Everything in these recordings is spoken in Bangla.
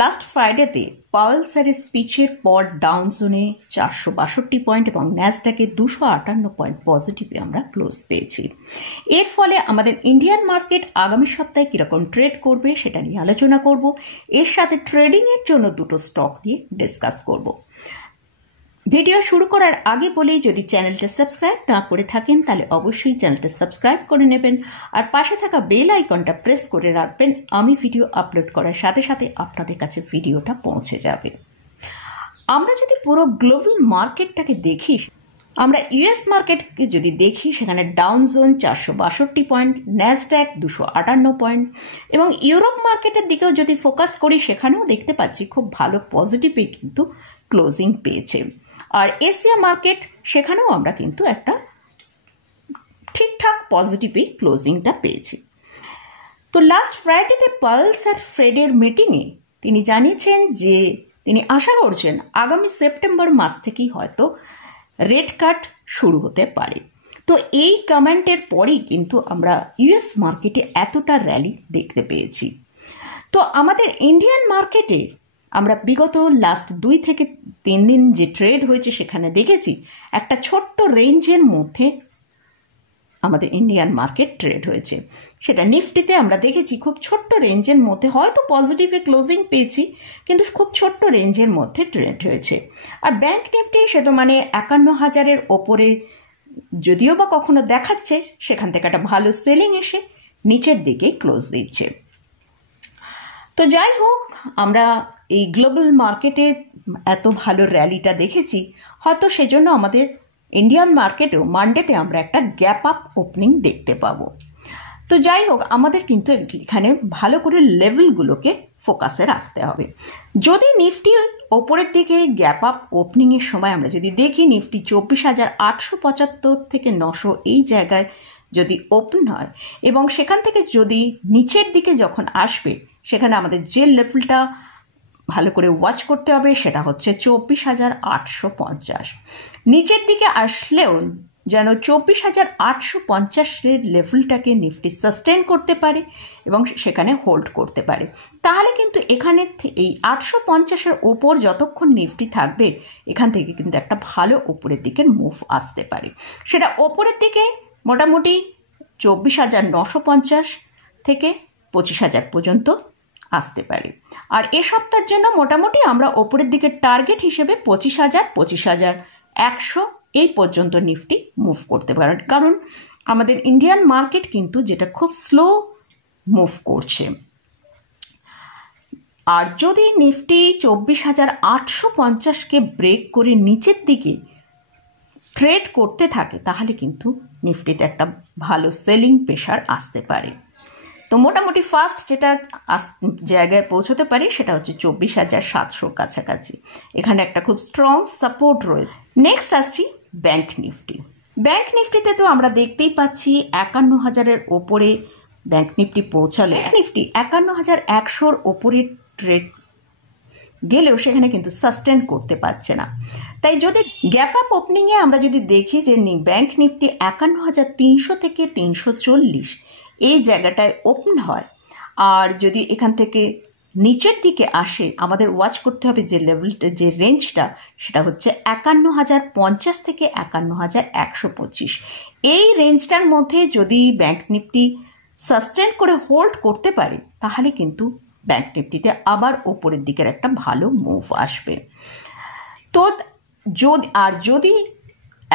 লাস্ট ফ্রাইডেতে পাওয়েল স্যারের স্পিচের পর ডাউন জোনে 462 পয়েন্ট এবং ন্যাসডাকে 258 পয়েন্ট পজিটিভে আমরা ক্লোজ পেয়েছি। এর ফলে আমাদের ইন্ডিয়ান মার্কেট আগামী সপ্তাহে কীরকম ট্রেড করবে সেটা নিয়ে আলোচনা করব। এর সাথে ট্রেডিংয়ের জন্য দুটো স্টক নিয়ে ডিসকাস করব। ভিডিও শুরু করার আগে বলেই, যদি চ্যানেলটা সাবস্ক্রাইব না করে থাকেন তাহলে অবশ্যই চ্যানেলটা সাবস্ক্রাইব করে নেবেন আর পাশে থাকা বেল আইকনটা প্রেস করে রাখবেন। আমি ভিডিও আপলোড করার সাথে সাথে আপনাদের কাছে ভিডিওটা পৌঁছে যাবে। আমরা যদি পুরো গ্লোবাল মার্কেটটাকে দেখি, আমরা ইউএস মার্কেটকে যদি দেখি, সেখানে down zone 462 point, Nasdaq 258 point এবং ইউরোপ মার্কেটের দিকেও যদি ফোকাস করি সেখানেও দেখতে পাচ্ছি খুব ভালো পজিটিভে কিন্তু ক্লোজিং পেয়েছে। আর এশিয়া মার্কেট, সেখানেও আমরা কিন্তু একটা ঠিকঠাক পজিটিভে ক্লোজিংটা পেয়েছি। তো লাস্ট ফ্রাইডেতে পাওয়েল স্যার ফেডের মিটিংয়ে তিনি জানিয়েছেন যে তিনি আশা করছেন আগামী সেপ্টেম্বর মাস থেকেই হয়তো রেট কাট শুরু হতে পারে। তো এই কমেন্টের পরেই কিন্তু আমরা ইউএস মার্কেটে এতটা র্যালি দেখতে পেয়েছি। তো আমাদের ইন্ডিয়ান মার্কেটে আমরা বিগত লাস্ট 2 থেকে 3 দিন যে ট্রেড হয়েছে সেখানে দেখেছি একটা ছোট্ট রেঞ্জের মধ্যে আমাদের ইন্ডিয়ান মার্কেট ট্রেড হয়েছে। সেটা নিফটিতে আমরা দেখেছি খুব ছোট্ট রেঞ্জের মধ্যে, হয়তো পজিটিভে ক্লোজিং পেয়েছি কিন্তু খুব ছোট্ট রেঞ্জের মধ্যে ট্রেড হয়েছে। আর ব্যাংক নিফটি সে তো 51,000-এর ওপরে যদিও বা কখনো দেখাচ্ছে, সেখান থেকে একটা ভালো সেলিং এসে নিচের দিকে ক্লোজ দিচ্ছে। তো যাই হোক, আমরা এই গ্লোবাল মার্কেটে এত ভালো র্যালিটা দেখেছি, হয়তো সেজন্য আমাদের ইন্ডিয়ান মার্কেটেও মানডেতে আমরা একটা গ্যাপ আপ ওপেনিং দেখতে পাবো। তো যাই হোক, আমাদের কিন্তু এখানে ভালো করে লেভেলগুলোকে ফোকাসে রাখতে হবে। যদি নিফটি ওপরের দিকে গ্যাপ আপ ওপেনিংয়ের সময় আমরা যদি দেখি, নিফটি 24,875 থেকে 900 এই জায়গায় যদি ওপেন হয় এবং সেখান থেকে যদি নিচের দিকে যখন আসবে, সেখানে আমাদের যে লেভেলটা ভালো করে ওয়াচ করতে হবে সেটা হচ্ছে 24,850। নিচের দিকে আসলেও যেন 24,850-এর লেভেলটাকে নিফটি সাস্টেন করতে পারে এবং সেখানে হোল্ড করতে পারে। তাহলে কিন্তু এখানে এই 850-এর ওপর যতক্ষণ নিফটি থাকবে, এখান থেকে কিন্তু একটা ভালো ওপরের দিকের মুভ আসতে পারে। সেটা ওপরের দিকে মোটামুটি 24,950 থেকে 25,000 পর্যন্ত আসতে পারে। আর এ সপ্তাহের জন্য মোটামুটি আমরা ওপরের দিকে টার্গেট হিসেবে 25,000, 25,100 এই পর্যন্ত নিফটি মুভ করতে পারে। কারণ আমাদের ইন্ডিয়ান মার্কেট কিন্তু যেটা খুব স্লো মুভ করছে। আর যদি নিফটি 24,850-কে ব্রেক করে নিচের দিকে ট্রেড করতে থাকে, তাহলে কিন্তু নিফটিতে একটা ভালো সেলিং প্রেশার আসতে পারে। তো মোটামুটি ফার্স্ট যেটা জায়গায় পৌঁছতে পারি সেটা হচ্ছে 24,700 কাছাকাছি। এখানে একটা খুব স্ট্রং সাপোর্ট রয়েছে। নেক্সট আসছি ব্যাংক নিফটি। ব্যাংক নিফটিতে তো আমরা দেখতেই পাচ্ছি 51,000-এর ওপরে ব্যাংক নিফটি পৌঁছালে, নিফটি 51,100-র ওপরে ট্রেড গেলেও সেখানে কিন্তু সাস্টেন করতে পারছে না। তাই যদি গ্যাপ আপ ওপেনিংয়ে আমরা যদি দেখি যে ব্যাংক নিফটি 51,300 থেকে 340 এই জায়গাটায় ওপেন হয়, আর যদি এখান থেকে নিচের দিকে আসে, আমাদের ওয়াচ করতে হবে যে লেভেলটা, যে রেঞ্জটা, সেটা হচ্ছে 51,050 থেকে 51,125। এই রেঞ্জটার মধ্যে যদি ব্যাংক নিফটি সাস্টেন করে হোল্ড করতে পারে, তাহলে কিন্তু ব্যাংক নিফটিতে আবার ওপরের দিকের একটা ভালো মুভ আসবে। তো যদি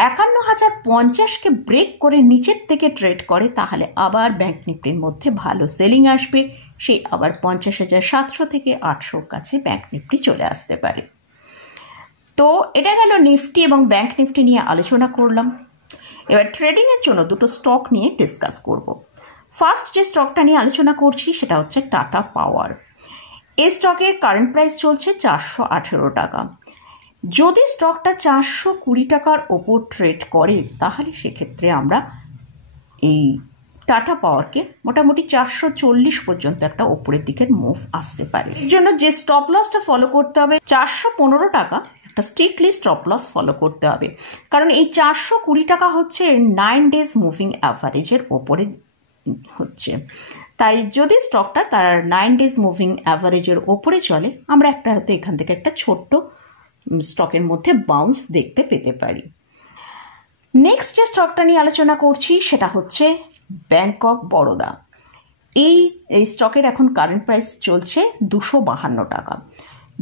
51,050-কে ব্রেক করে নিচের থেকে ট্রেড করে, তাহলে আবার ব্যাংক নিফটির মধ্যে ভালো সেলিং আসবে। সেই আবার 50,700 থেকে 800-র কাছে ব্যাংক নিফটি চলে আসতে পারে। তো এটা গেল নিফটি এবং ব্যাংক নিফটি নিয়ে আলোচনা করলাম। এবার ট্রেডিংয়ের জন্য দুটো স্টক নিয়ে ডিসকাস করব। ফার্স্ট যে স্টকটা নিয়ে আলোচনা করছি সেটা হচ্ছে টাটা পাওয়ার। এই স্টকের কারেন্ট প্রাইস চলছে 418 টাকা। যদি স্টকটা 420 টাকার ওপর ট্রেড করে, তাহলে সেক্ষেত্রে আমরা এই টাটা পাওয়ারকে মোটামুটি 440 পর্যন্ত একটা ওপরের দিকের মুভ আসতে পারে। এর জন্য যে স্টপ লসটা ফলো করতে হবে, 415 টাকা একটা স্ট্রিক্টলি স্টপ লস ফলো করতে হবে। কারণ এই 420 টাকা হচ্ছে 9 ডেজ মুভিং অ্যাভারেজের ওপরে হচ্ছে। তাই যদি স্টকটা তার 9 ডেজ মুভিং অ্যাভারেজের ওপরে চলে, আমরা একটা হয়তো এখান থেকে একটা ছোট্ট স্টকের মধ্যে বাউন্স দেখতে পেতে পারি। নেক্সট যে স্টকটা নিয়ে আলোচনা করছি সেটা হচ্ছে ব্যাংক অফ বরোদা। এই স্টকের এখন কারেন্ট প্রাইস চলছে 252 টাকা।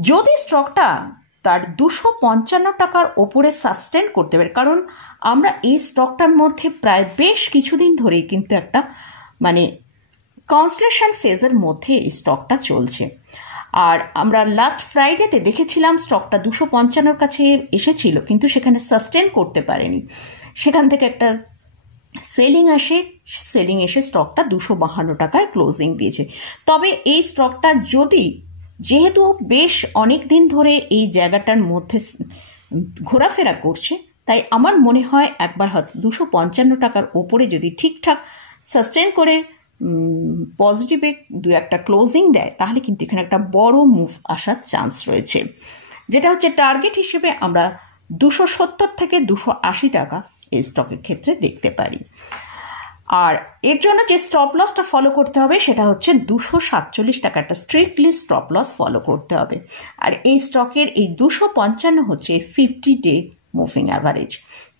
যদি স্টকটা তার 255 টাকার ওপরে সাস্টেন করতে পারে, কারণ আমরা এই স্টকটার মধ্যে প্রায় বেশ কিছুদিন ধরেই কিন্তু একটা মানে কনসলেশন ফেজের মধ্যে এই স্টকটা চলছে। আর আমরা লাস্ট ফ্রাইডেতে দেখেছিলাম স্টকটা 255 কাছে এসেছিল, কিন্তু সেখানে সাস্টেন করতে পারেনি। সেখান থেকে একটা সেলিং এসে স্টকটা 252 টাকায় ক্লোজিং দিয়েছে। তবে এই স্টকটা যেহেতু বেশ অনেক দিন ধরে এই জায়গাটার মধ্যে ঘোরাফেরা করছে, তাই আমার মনে হয় একবার হয়তো 255 টাকার ওপরে যদি ঠিকঠাক সাস্টেন করে পজিটিভে দু একটা ক্লোজিং দেয়, তাহলে কিন্তু এখানে একটা বড় মুভ আসার চান্স রয়েছে, যেটা হচ্ছে টার্গেট হিসেবে আমরা 270 থেকে 280 টাকা এই স্টকের ক্ষেত্রে দেখতে পারি। আর এর জন্য যে স্টপ লসটা ফলো করতে হবে সেটা হচ্ছে 247 টাকা, একটা স্ট্রিক্টলি স্টপ লস ফলো করতে হবে। আর এই স্টকের এই 255 হচ্ছে 50 ডে মুভিং অ্যাভারেজ।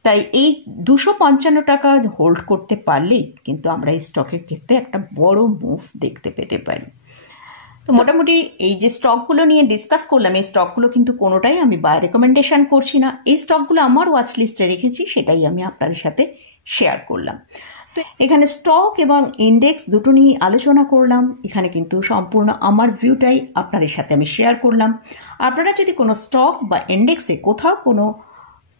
তাই এই 255 টাকা হোল্ড করতে পারলেই কিন্তু আমরা এই স্টকের ক্ষেত্রে একটা বড় মুভ দেখতে পেতে পারি। তো মোটামুটি এই যে স্টকগুলো নিয়ে ডিসকাস করলাম, এই স্টকগুলো কিন্তু কোনোটাই আমি বাই রেকমেন্ডেশন করছি না। এই স্টকগুলো আমার ওয়াচ লিস্টে রেখেছি, সেটাই আমি আপনাদের সাথে শেয়ার করলাম। তো এখানে স্টক এবং ইন্ডেক্স দুটো নিয়ে আলোচনা করলাম। এখানে কিন্তু সম্পূর্ণ আমার ভিউটাই আপনাদের সাথে আমি শেয়ার করলাম। আপনারা যদি কোনো স্টক বা ইন্ডেক্সে কোথাও কোনো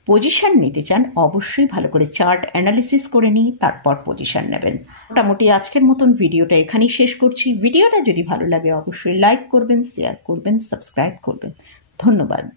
পজিশন নিতে চান, অবশ্যই ভালো করে চার্ট অ্যানালিসিস করে নিয়ে তারপর পজিশন নেবেন। মোটামুটি আজকের মতন ভিডিওটা এখানেই শেষ করছি। ভিডিওটা যদি ভালো লাগে অবশ্যই লাইক করবেন, শেয়ার করবেন, সাবস্ক্রাইব করবেন। ধন্যবাদ।